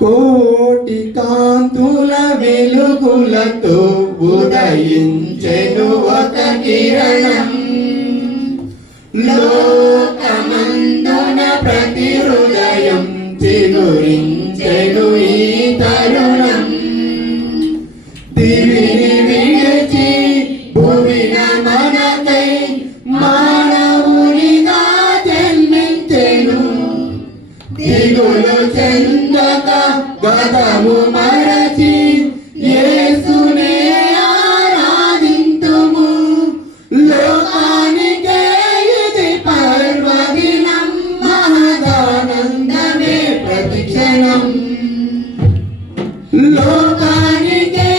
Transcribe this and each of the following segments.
కోటి కాంతుల వెలుగులతో ఉదయించెను ఒక కిరణం. లోకమందున ప్రతి హృదయం చిగురించెను ఈ తరుణం. దివిని విడిచి భూమిన మనకై మానవునిగా జన్మించెను. దిగులు చెందక గతము మరచి యేసునే ఆరాధింతుము. లోకానికే ఇది పర్వదినం, మహదానందమే ప్రతిక్షణం. లోకానికే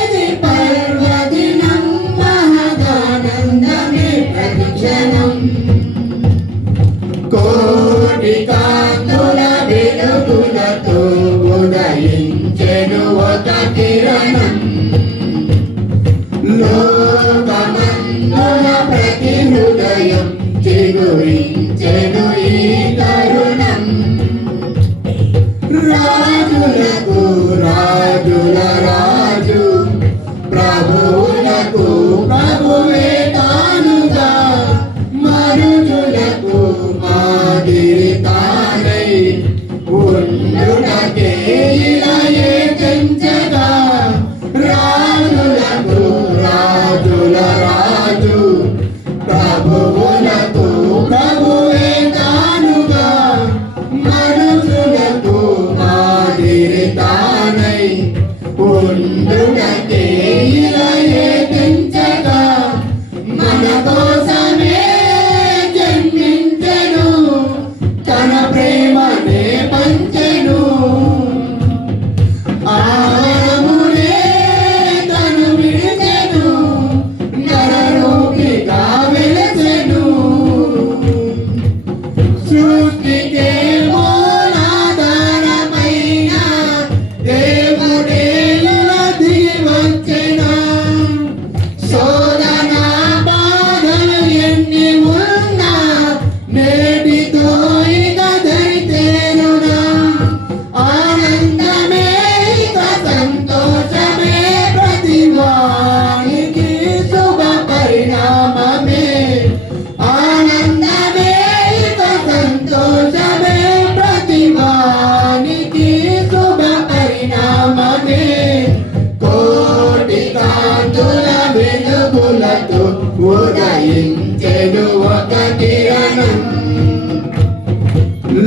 ఇది పర్వదినం, మహదానందమే ప్రతిక్షణం. కోటి కాంతుల వెలుగులతో ఉదయించెను ఒక కిరణం. లోకమందున ప్రతి హృదయం చిగురించెను ఈ తరుణం. రాజులకు రాజుల రాజు, ప్రభువులకు ప్రభువే తానుగా, మనుజులకు మాదిరి తానై ఉండుటకే ఇలాయే చెంచగా. రాజులకు రాజుల రాజు, ప్రభువులకు ప్రభువే తానుగా, మనుషులకు మాదిరి తానై ఉండుటకే ఇలాయే చెంచగా. మన కోసమే జన్మించెను, తన ప్రేమనే పంచెను. ఆలమునే తను విడిచెను, నరరూపిగా వెలసెను. సృష్టికే మూలాధారమైన దేవుడేలుల దిగివచ్చెను. శోధన బాధలు ఎన్ని ఉన్నా నేటితో ఇక దరిచేరునా. ఆనందమే ఇక సంతోషమే ప్రతివానికి శుభ పరిణామమే. ఆనందమే ఇక సంతోషమే ప్రతివానికి శుభ పరిణామమే. కోటి కాంతుల వెలుగులతో ఉదయించెను ఒక కిరణం.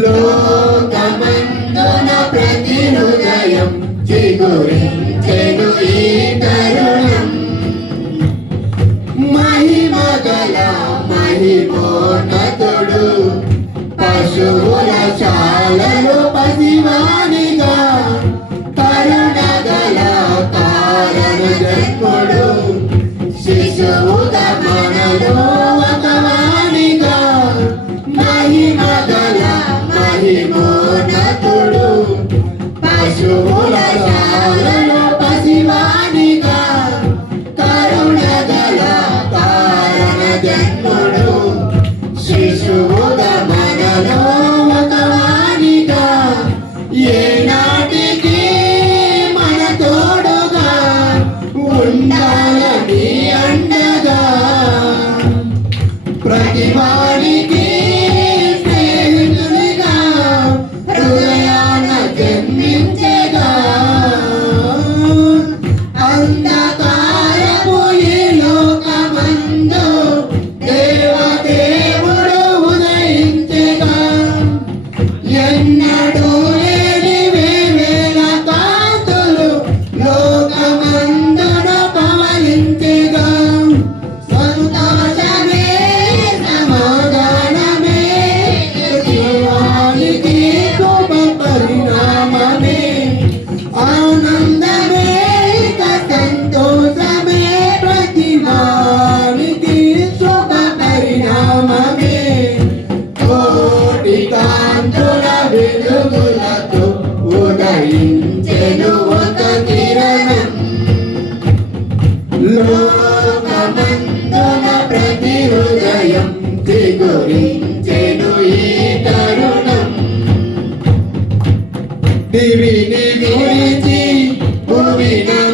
లోకమందున ప్రతి హృదయం చిగురించెను ఈ తరుణం. మహిమగల మహిమోన్నతుడు పశువుల శాలలో పసివానిగా, కరుణగల కారణ జన్ముడు శిశువుగా మనలో ఒకవానిగా. మహిమగల మహిమోన్నతుడు పశువుల శాలలో పసివానిగా, కరుణగల కారణ జన్ముడు శిశువుగా మనలో ఒకవానిగా. ఏనాటికి మన తోడుగా ఉండాలని అండగా, ప్రతివానికి స్నేహితునిగా హృదయాన జన్మించెగా. అంధకారపు ఈ లోకమందు దేవదేవుడు ఉదయించెగా. ఎన్నడూ లేని వేవేల కాంతులు లోకమందున పవలించెగా. సంతోషమే సమాధానమే జీవానికి శుభ పరిణామమే. ఆనందమే ఇక సంతోషమే ప్రతివానికి శుభ పరిణామమే. కోటి కాంతుల వెలుగులతో ఉదయించెను ఒక కిరణం. లోకమందున ప్రతి హృదయం చిగురించెను ఈ తరుణం. దివి భూమిని విడిచి భూమిన